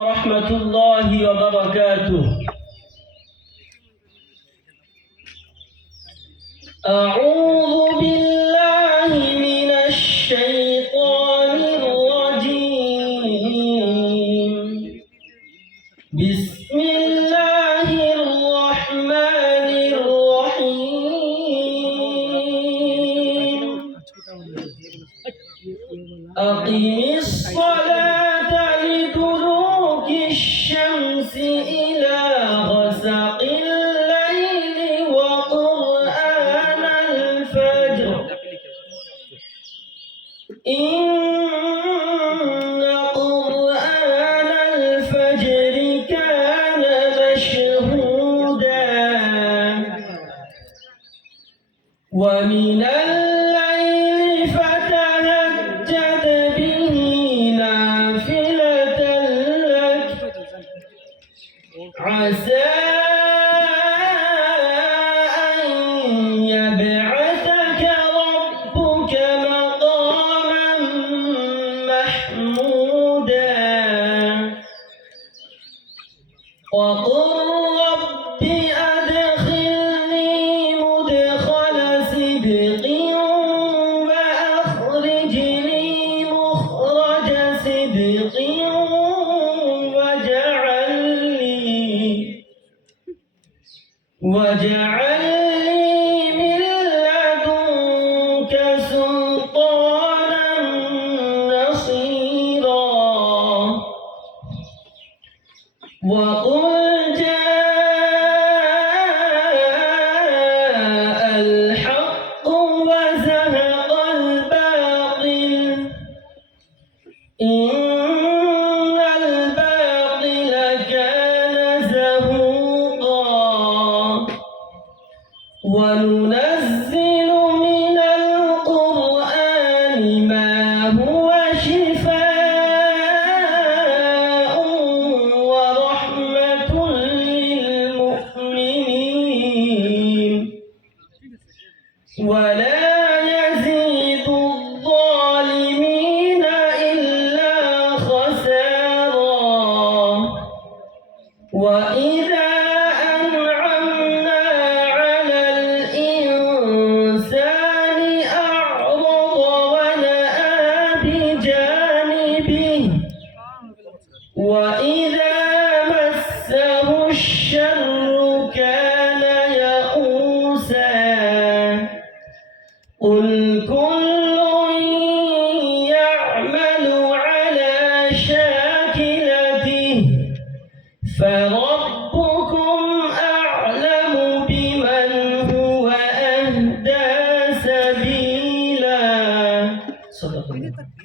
ورحمة الله وبركاته. أعوذ بالله من الشيطان الرجيم. بسم الله الرحمن الرحيم. أقم الصلاة لدلوك الشمس إلى غسق الليل وقرآن الفجر إن قرآن الفجر كان مشهودا ومن الليل فتهجد به نافلة لك عسى أن يبعثك ربك مقاما محمودا وقل رب أدخلني مدخل صدق وأخرجني مخرج صدق واجعل لي من لدنك سلطانا نصيرا وقل جاء الحق وزهق الباطل إن الباطل كان زهوقا وننزل من القرآن ما هو شفاء ورحمة للمؤمنين ولا يزيد الظالمين إلا خسارا وإذا أنعمنا على الإنسان أعرض ونأى بجانبه وإذا مسه الشر كان يئوسا قل كل يعمل على شاكلته فربكم أعلم بمن هو أهدى سبيلا. صدق الله.